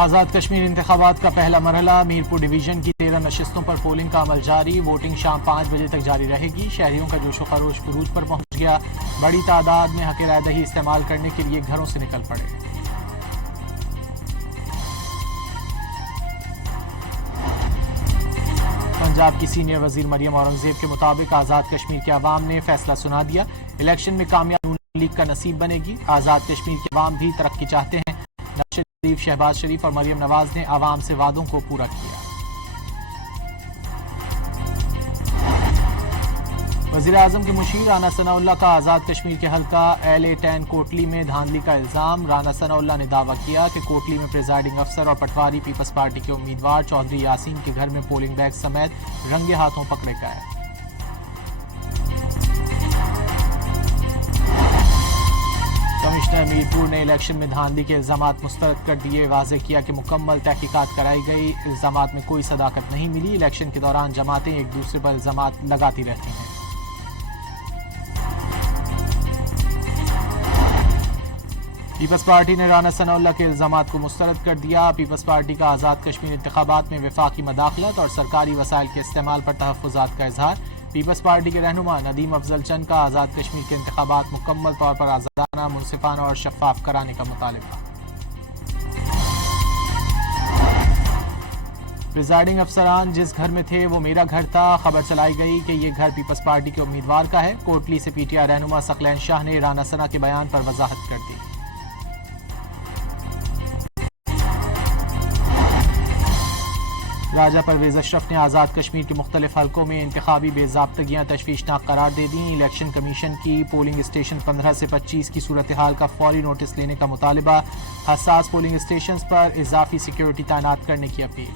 آزاد کشمیر انتخابات کا پہلا مرحلہ میرپور ڈویژن کی 13 نشستوں پر پولنگ کا عمل جاری. ووٹنگ شام 5 بجے تک جاری رہے گی. شہریوں کا جوش و خروش عروج پر پہنچ گیا. بڑی تعداد میں حق رائے دہی استعمال کرنے کے لیے گھروں سے نکل پڑے. پنجاب کی سینئر وزیر مریم اورنگزیب کے مطابق آزاد کشمیر کے عوام نے فیصلہ سنا دیا. الیکشن میں کامیاب نون لیگ کا نصیب بنے گی. آزاد کشمیر کے عوام بھی ترقی چاہتے ہیں. نواز شریف، شہباز شریف اور مریم نواز نے عوام سے وعدوں کو پورا کیا. وزیر اعظم کے مشیر رانا ثناء اللہ کا آزاد کشمیر کے حلقہ LA-10 کوٹلی میں دھاندلی کا الزام. رانا ثناء اللہ نے دعویٰ کیا کہ کوٹلی میں پریزائڈنگ افسر اور پٹواری پیپلز پارٹی کے امیدوار چودھری یاسین کے گھر میں پولنگ بیگ سمیت رنگے ہاتھوں پکڑے گئے. کمشنر میرپور نے الیکشن میں دھاندلی کے الزامات مسترد کر دیے. واضح کیا کہ مکمل تحقیقات کرائی گئی. الزامات میں کوئی صداقت نہیں ملی. الیکشن کے دوران جماعتیں ایک دوسرے پر الزامات لگاتی رہتی ہیں. پیپلز پارٹی نے رانا ثناء اللہ کے الزامات کو مسترد کر دیا. پیپلز پارٹی کا آزاد کشمیر انتخابات میں وفاقی مداخلت اور سرکاری وسائل کے استعمال پر تحفظات کا اظہار. پیپلز پارٹی کے رہنما ندیم افضل چند کا آزاد کشمیر کے انتخابات مکمل طور پر آزادانہ، منصفانہ اور شفاف کرانے کا مطالبہ. پریزائڈنگ افسران جس گھر میں تھے وہ میرا گھر تھا. خبر چلائی گئی کہ یہ گھر پیپلز پارٹی کے امیدوار کا ہے. کوٹلی سے PTI رہنما ثقلین شاہ نے رانا ثنا کے بیان پر وضاحت کر دی. راجہ پرویز اشرف نے آزاد کشمیر کے مختلف حلقوں میں انتخابی بے ضابطگیاں تشویشناک قرار دے دیں. الیکشن کمیشن کی پولنگ اسٹیشن 15 سے 25 کی صورتحال کا فوری نوٹس لینے کا مطالبہ. حساس پولنگ اسٹیشنز پر اضافی سیکیورٹی تعینات کرنے کی اپیل.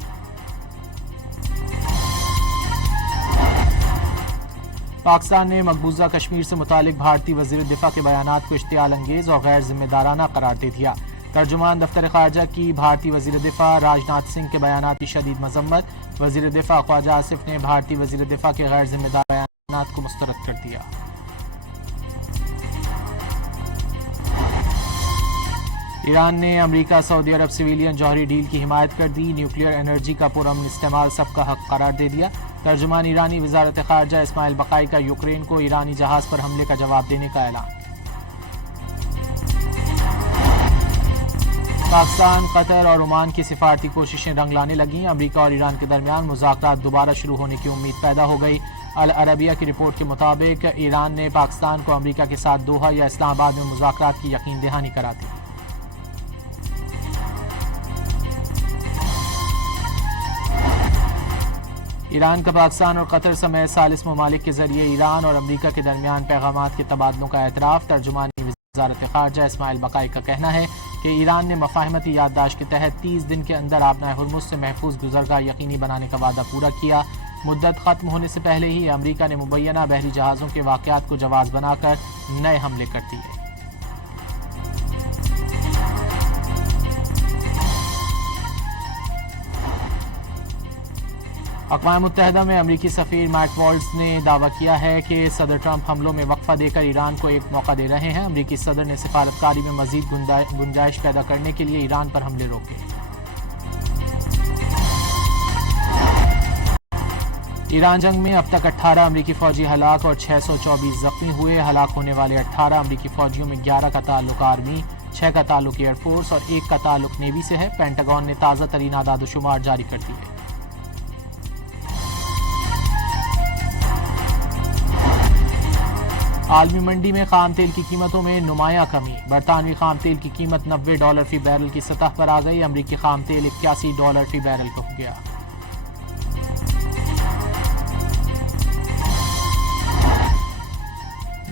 پاکستان نے مقبوضہ کشمیر سے متعلق بھارتی وزیر دفاع کے بیانات کو اشتعال انگیز اور غیر ذمہ دارانہ قرار دے دیا. ترجمان دفتر خارجہ کی بھارتی وزیر دفاع راج ناتھ سنگھ کے بیانات کی شدید مذمت. وزیر دفاع خواجہ آصف نے بھارتی وزیر دفاع کے غیر ذمہ دار بیانات کو مسترد کر دیا. ایران نے امریکہ سعودی عرب سویلین جوہری ڈیل کی حمایت کر دی. نیوکلیئر انرجی کا پرامن استعمال سب کا حق قرار دے دیا. ترجمان ایرانی وزارت خارجہ اسماعیل بقائی کا یوکرین کو ایرانی جہاز پر حملے کا جواب دینے کا اعلان. پاکستان، قطر اور عمان کی سفارتی کوششیں رنگ لانے لگیں. امریکہ اور ایران کے درمیان مذاکرات دوبارہ شروع ہونے کی امید پیدا ہو گئی. العربیہ کی رپورٹ کے مطابق ایران نے پاکستان کو امریکہ کے ساتھ دوحہ یا اسلام آباد میں مذاکرات کی یقین دہانی کرا دی. ایران کا پاکستان اور قطر سمیت ثالث ممالک کے ذریعے ایران اور امریکہ کے درمیان پیغامات کے تبادلوں کا اعتراف. ترجمان وزارت خارجہ اسماعیل بقائی کا کہنا ہے کہ ایران نے مفاہمتی یادداشت کے تحت 30 دن کے اندر آبنائے ہرمز سے محفوظ گزرگاہ یقینی بنانے کا وعدہ پورا کیا. مدت ختم ہونے سے پہلے ہی امریکہ نے مبینہ بحری جہازوں کے واقعات کو جواز بنا کر نئے حملے کر دیے. اقوام متحدہ میں امریکی سفیر مائک والٹز نے دعویٰ کیا ہے کہ صدر ٹرمپ حملوں میں وقفہ دے کر ایران کو ایک موقع دے رہے ہیں. امریکی صدر نے سفارتکاری میں مزید گنجائش پیدا کرنے کے لیے ایران پر حملے روکے. ایران جنگ میں اب تک 18 امریکی فوجی ہلاک اور 624 زخمی ہوئے. ہلاک ہونے والے 18 امریکی فوجیوں میں 11 کا تعلق آرمی، 6 کا تعلق ایئر فورس اور 1 کا تعلق نیوی سے ہے. پینٹاگون نے تازہ ترین اعداد و شمار جاری کر دی ہے. عالمی منڈی میں خام تیل کی قیمتوں میں نمایاں کمی. برطانوی خام تیل کی قیمت $90 فی بیرل کی سطح پر آ گئی. امریکی خام تیل $81 فی بیرل کا ہو گیا.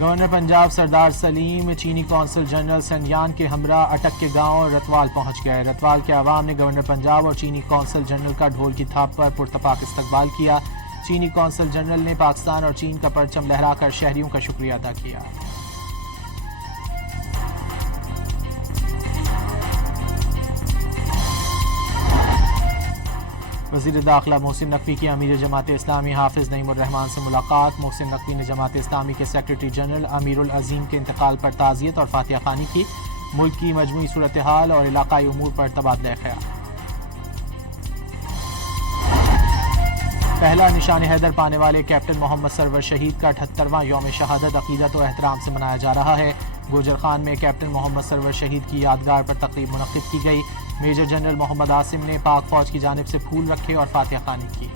گورنر پنجاب سردار سلیم چینی قونصل جنرل سن یان کے ہمراہ اٹک کے گاؤں رتوال پہنچ گئے. رتوال کے عوام نے گورنر پنجاب اور چینی قونصل جنرل کا ڈھول کی تھاپ پر پرتپاک استقبال کیا. چینی قونصل جنرل نے پاکستان اور چین کا پرچم لہرا کر شہریوں کا شکریہ ادا کیا. وزیر داخلہ محسن نقوی کی امیر جماعت اسلامی حافظ نعیم الرحمان سے ملاقات. محسن نقوی نے جماعت اسلامی کے سیکرٹری جنرل امیر العظیم کے انتقال پر تعزیت اور فاتحہ خوانی کی. ملک کی مجموعی صورتحال اور علاقائی امور پر تبادلہ خیال. پہلا نشان حیدر پانے والے کیپٹن محمد سرور شہید کا 78واں یوم شہادت عقیدت و احترام سے منایا جا رہا ہے۔ گوجر خان میں کیپٹن محمد سرور شہید کی یادگار پر تقریب منعقد کی گئی۔ میجر جنرل محمد عاصم نے پاک فوج کی جانب سے پھول رکھے اور فاتحہ خوانی کی۔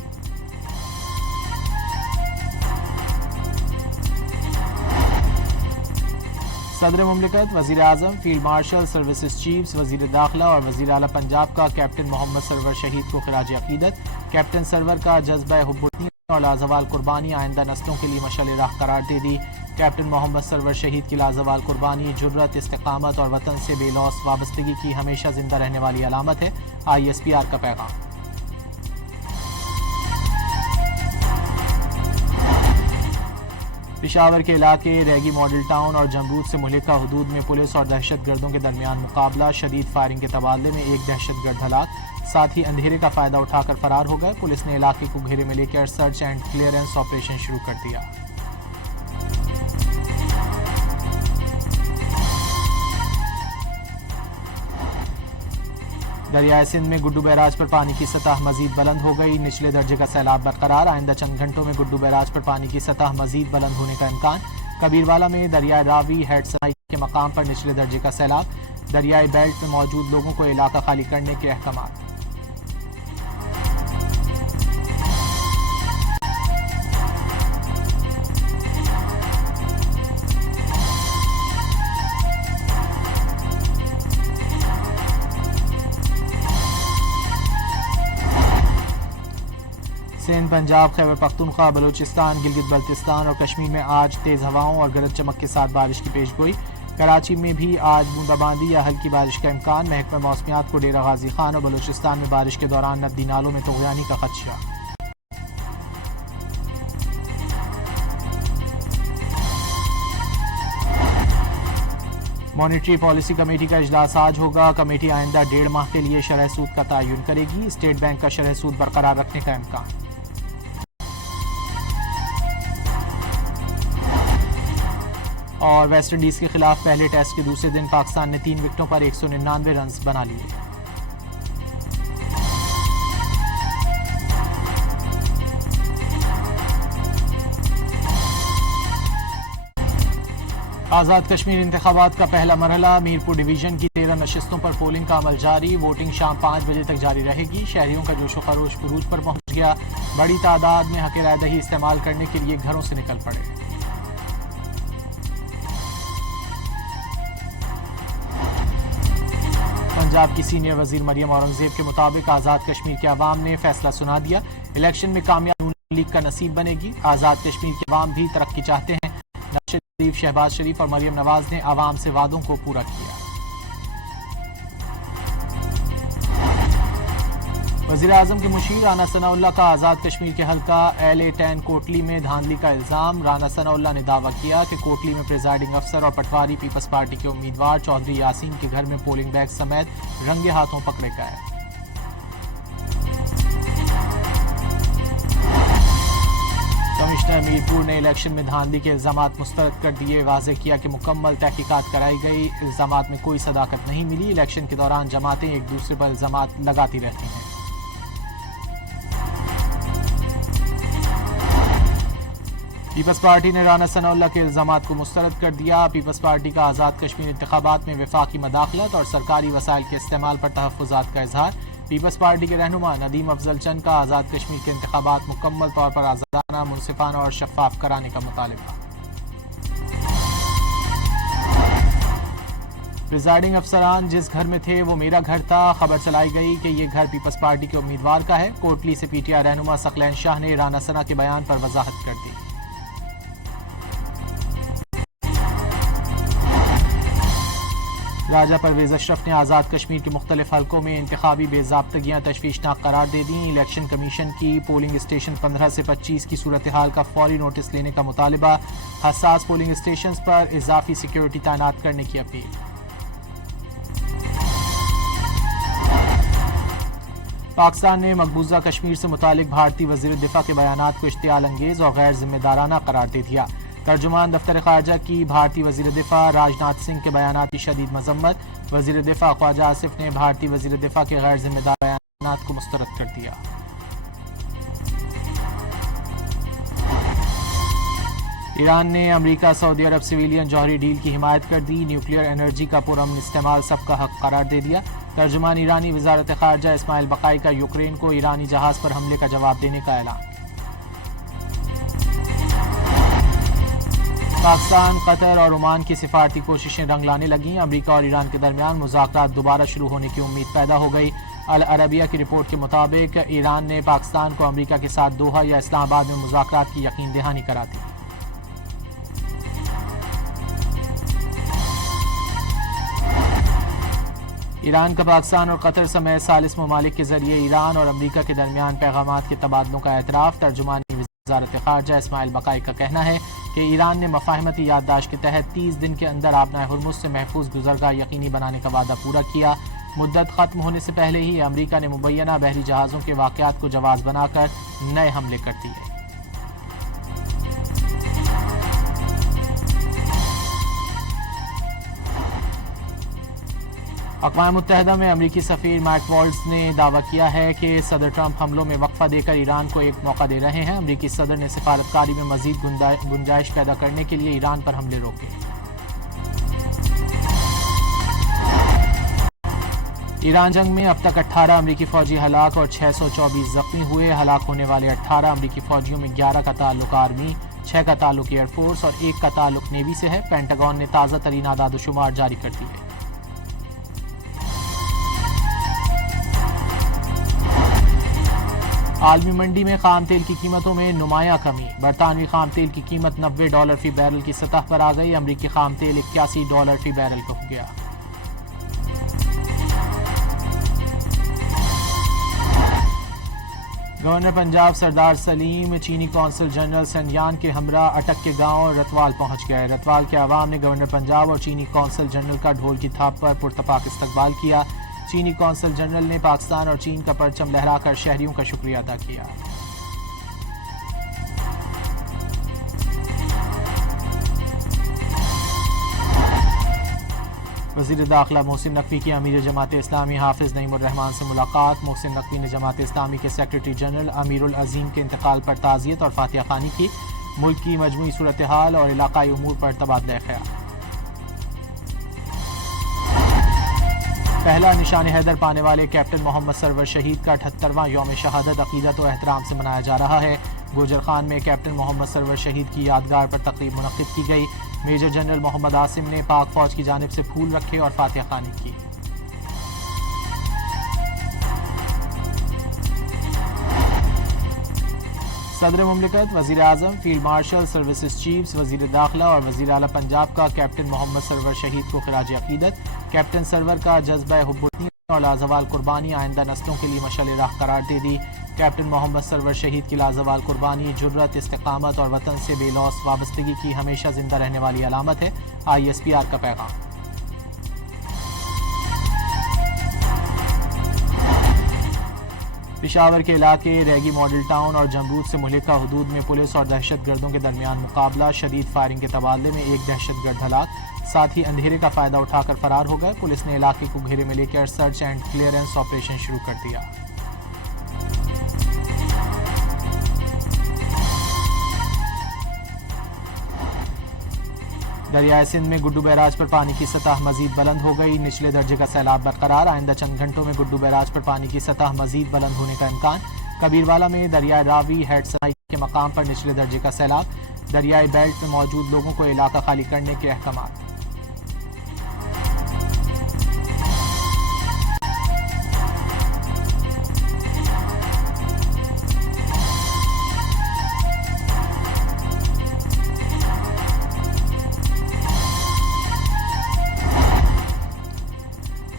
صدر مملکت، وزیر اعظم، فیلڈ مارشل، سروسز چیفز، وزیر داخلہ اور وزیر اعلیٰ پنجاب کا کیپٹن محمد سرور شہید کو خراج عقیدت۔ کیپٹن سرور کا جذبہ حب الوطنی اور لازوال قربانی آئندہ نسلوں کے لیے مشعل راہ قرار دے دی۔ کیپٹن محمد سرور شہید کی لازوال قربانی جرأت، استقامت اور وطن سے بے لوث وابستگی کی ہمیشہ زندہ رہنے والی علامت ہے۔ ISPR کا پیغام۔ پشاور کے علاقے ریگی ماڈل ٹاؤن اور جمرود سے ملحقہ حدود میں پولیس اور دہشت گردوں کے درمیان مقابلہ، شدید فائرنگ کے تبادلے میں ایک دہشت گرد ہلاک، ساتھ ہی اندھیرے کا فائدہ اٹھا کر فرار ہو گئے۔ پولیس نے علاقے کو گھیرے میں لے کر سرچ اینڈ کلیئرنس آپریشن شروع کر دیا۔ دریائے سندھ میں گڈو بیراج پر پانی کی سطح مزید بلند ہو گئی، نچلے درجے کا سیلاب برقرار۔ آئندہ چند گھنٹوں میں گڈو بیراج پر پانی کی سطح مزید بلند ہونے کا امکان۔ کبیروالا میں دریائے راوی ہیڈ سرائی کے مقام پر نچلے درجے کا سیلاب، دریائے بیلٹ میں موجود لوگوں کو علاقہ خالی کرنے کے احکامات۔ سندھ، پنجاب، خیبر پختونخوا، بلوچستان، گلگت بلتستان اور کشمیر میں آج تیز ہواؤں اور گرج چمک کے ساتھ بارش کی پیشگوئی۔ کراچی میں بھی آج بوندا باندی یا ہلکی بارش کا امکان۔ محکمہ موسمیات کو ڈیرہ غازی خان اور بلوچستان میں بارش کے دوران ندی نالوں میں طغیانی کا خدشہ۔ مانیٹری پالیسی کمیٹی کا اجلاس آج ہوگا۔ کمیٹی آئندہ 1.5 ماہ کے لیے شرح سود کا تعین کرے گی۔ اسٹیٹ بینک کا شرح سود برقرار رکھنے کا امکان۔ اور ویسٹ انڈیز کے خلاف پہلے ٹیسٹ کے دوسرے دن پاکستان نے 3 وکٹوں پر 199 رنز بنا لیے۔ آزاد کشمیر انتخابات کا پہلا مرحلہ، میرپور ڈویژن کی 13 نشستوں پر پولنگ کا عمل جاری۔ ووٹنگ شام 5 بجے تک جاری رہے گی۔ شہریوں کا جوش و خروش عروج پر پہنچ گیا۔ بڑی تعداد میں حق رائے دہی استعمال کرنے کے لیے گھروں سے نکل پڑے۔ پنجاب کی سینئر وزیر مریم اورنگزیب کے مطابق آزاد کشمیر کے عوام نے فیصلہ سنا دیا۔ الیکشن میں کامیاب نون لیگ کا نصیب بنے گی۔ آزاد کشمیر کے عوام بھی ترقی چاہتے ہیں۔ نواز شریف، شہباز شریف اور مریم نواز نے عوام سے وعدوں کو پورا کیا۔ وزیر اعظم کے مشیر رانا ثناء اللہ کا آزاد کشمیر کے حلقہ LA-10 کوٹلی میں دھاندلی کا الزام۔ رانا ثناء اللہ نے دعویٰ کیا کہ کوٹلی میں پریزائڈنگ افسر اور پٹواری پیپلز پارٹی کے امیدوار چودھری یاسین کے گھر میں پولنگ بیگ سمیت رنگے ہاتھوں پکڑے گئے۔ کمشنر میرپور نے الیکشن میں دھاندلی کے الزامات مسترد کر دیے۔ واضح کیا کہ مکمل تحقیقات کرائی گئی، الزامات میں کوئی صداقت نہیں ملی۔ الیکشن کے دوران جماعتیں ایک دوسرے پر الزامات لگاتی رہتی ہیں۔ پیپلز پارٹی نے رانا ثناء اللہ کے الزامات کو مسترد کر دیا۔ پیپلز پارٹی کا آزاد کشمیر انتخابات میں وفاقی مداخلت اور سرکاری وسائل کے استعمال پر تحفظات کا اظہار۔ پیپلز پارٹی کے رہنما ندیم افضل چند کا آزاد کشمیر کے انتخابات مکمل طور پر آزادانہ، منصفانہ اور شفاف کرانے کا مطالبہ۔ پریزائڈنگ افسران جس گھر میں تھے وہ میرا گھر تھا۔ خبر چلائی گئی کہ یہ گھر پیپلز پارٹی کے امیدوار کا ہے۔ کوٹلی سے PTI رہنما ثقلین شاہ نے رانا ثنا کے بیان پر وضاحت کر دی۔ راجہ پرویز اشرف نے آزاد کشمیر کے مختلف حلقوں میں انتخابی بے ضابطگیاں تشویشناک قرار دے دیں۔ الیکشن کمیشن کی پولنگ اسٹیشن 15 سے 25 کی صورتحال کا فوری نوٹس لینے کا مطالبہ۔ حساس پولنگ اسٹیشنز پر اضافی سیکیورٹی تعینات کرنے کی اپیل۔ پاکستان نے مقبوضہ کشمیر سے متعلق بھارتی وزیر دفاع کے بیانات کو اشتعال انگیز اور غیر ذمہ دارانہ قرار دے دیا۔ ترجمان دفتر خارجہ کی بھارتی وزیر دفاع راج ناتھ سنگھ کے بیانات کی شدید مذمت۔ وزیر دفاع خواجہ آصف نے بھارتی وزیر دفاع کے غیر ذمہ دار بیانات کو مسترد کر دیا۔ ایران نے امریکہ سعودی عرب سویلین جوہری ڈیل کی حمایت کر دی، نیوکلیئر انرجی کا پرامن استعمال سب کا حق قرار دے دیا۔ ترجمان ایرانی وزارت خارجہ اسماعیل بقائی کا یوکرین کو ایرانی جہاز پر حملے کا جواب دینے کا اعلان۔ پاکستان، قطر اور عمان کی سفارتی کوششیں رنگ لانے لگیں، امریکہ اور ایران کے درمیان مذاکرات دوبارہ شروع ہونے کی امید پیدا ہو گئی۔ العربیہ کی رپورٹ کے مطابق ایران نے پاکستان کو امریکہ کے ساتھ دوحہ یا اسلام آباد میں مذاکرات کی یقین دہانی کرا دی۔ ایران کا پاکستان اور قطر سمیت ثالث ممالک کے ذریعے ایران اور امریکہ کے درمیان پیغامات کے تبادلوں کا اعتراف۔ ترجمان وزارت خارجہ اسماعیل بقائی کا کہنا ہے کہ ایران نے مفاہمتی یادداشت کے تحت 30 دن کے اندر آبنائے ہرمز سے محفوظ گزرگاہ یقینی بنانے کا وعدہ پورا کیا۔ مدت ختم ہونے سے پہلے ہی امریکہ نے مبینہ بحری جہازوں کے واقعات کو جواز بنا کر نئے حملے کر دیے۔ اقوام متحدہ میں امریکی سفیر مائک والٹز نے دعویٰ کیا ہے کہ صدر ٹرمپ حملوں میں وقفہ دے کر ایران کو ایک موقع دے رہے ہیں۔ امریکی صدر نے سفارتکاری میں مزید گنجائش پیدا کرنے کے لیے ایران پر حملے روکے۔ ایران جنگ میں اب تک 18 امریکی فوجی ہلاک اور 624 زخمی ہوئے۔ ہلاک ہونے والے 18 امریکی فوجیوں میں 11 کا تعلق آرمی، 6 کا تعلق ایئر فورس اور 1 کا تعلق نیوی سے ہے۔ پینٹاگون نے تازہ ترین اعداد و شمار جاری کر دی ہے۔ عالمی منڈی میں خام تیل کی قیمتوں میں نمایاں کمی، برطانوی خام تیل کی قیمت $90 فی بیرل کی سطح پر آ گئی، امریکی خام تیل $81 فی بیرل کا ہو گیا۔ گورنر پنجاب سردار سلیم چینی قونصل جنرل سن یان کے ہمراہ اٹک کے گاؤں رتوال پہنچ گئے۔ رتوال کے عوام نے گورنر پنجاب اور چینی قونصل جنرل کا ڈھول کی تھاپ پر پرتپاک استقبال کیا۔ چینی قونصل جنرل نے پاکستان اور چین کا پرچم لہرا کر شہریوں کا شکریہ ادا کیا۔ وزیر داخلہ محسن نقوی کی امیر جماعت اسلامی حافظ نعیم الرحمان سے ملاقات۔ محسن نقوی نے جماعت اسلامی کے سیکرٹری جنرل امیر العظیم کے انتقال پر تعزیت اور فاتحہ خوانی کی۔ ملک کی مجموعی صورتحال اور علاقائی امور پر تبادلہ خیال۔ پہلا نشان حیدر پانے والے کیپٹن محمد سرور شہید کا 78واں یوم شہادت عقیدت و احترام سے منایا جا رہا ہے۔ گوجر خان میں کیپٹن محمد سرور شہید کی یادگار پر تقریب منعقد کی گئی۔ میجر جنرل محمد عاصم نے پاک فوج کی جانب سے پھول رکھے اور فاتحہ خوانی کی۔ صدر مملکت، وزیر اعظم، فیلڈ مارشل، سروسز چیفز، وزیر داخلہ اور وزیر اعلیٰ پنجاب کا کیپٹن محمد سرور شہید کو خراج عقیدت۔ کیپٹن سرور کا جذبہ حب الوطنی اور لازوال قربانی آئندہ نسلوں کے لیے مشعل راہ قرار دے دی۔ کیپٹن محمد سرور شہید کی لازوال قربانی جرأت، استقامت اور وطن سے بے لوث وابستگی کی ہمیشہ زندہ رہنے والی علامت ہے۔ ISPR کا پیغام۔ پشاور کے علاقے ریگی ماڈل ٹاؤن اور جمرود سے مہلکہ حدود میں پولیس اور دہشت گردوں کے درمیان مقابلہ، شدید فائرنگ کے تبادلے میں ایک دہشت گرد ہلاک، ساتھ ہی اندھیرے کا فائدہ اٹھا کر فرار ہو گئے۔ پولیس نے علاقے کو گھیرے میں لے کر سرچ اینڈ کلیئرنس آپریشن شروع کر دیا۔ دریائے سندھ میں گڈو بیراج پر پانی کی سطح مزید بلند ہو گئی، نچلے درجے کا سیلاب برقرار۔ آئندہ چند گھنٹوں میں گڈو بیراج پر پانی کی سطح مزید بلند ہونے کا امکان۔ کبیروالا میں دریائے راوی ہیڈ سرائی کے مقام پر نچلے درجے کا سیلاب، دریائے بیلٹ میں موجود لوگوں کو علاقہ خالی کرنے کے احکامات۔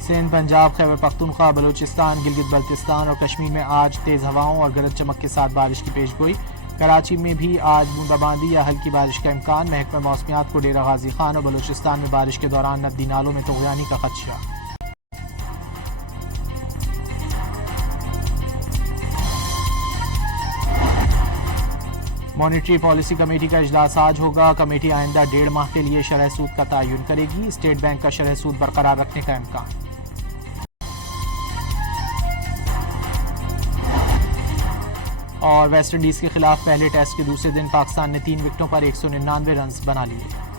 سندھ، پنجاب، خیبر پختونخوا، بلوچستان، گلگت بلتستان اور کشمیر میں آج تیز ہواؤں اور گرج چمک کے ساتھ بارش کی پیشگوئی۔ کراچی میں بھی آج بوندا یا ہلکی بارش کا امکان۔ محکمہ موسمیات کو ڈیرہ غازی خان اور بلوچستان میں بارش کے دوران ندی نالوں میں طغیانی کا خدشہ۔ مانیٹری پالیسی کمیٹی کا اجلاس آج ہوگا۔ کمیٹی آئندہ 1.5 ماہ کے لیے شرح سود کا تعین کرے گی۔ اسٹیٹ بینک کا شرح سود برقرار رکھنے کا امکان۔ اور ویسٹ انڈیز کے خلاف پہلے ٹیسٹ کے دوسرے دن پاکستان نے 3 وکٹوں پر 199 رنز بنا لیے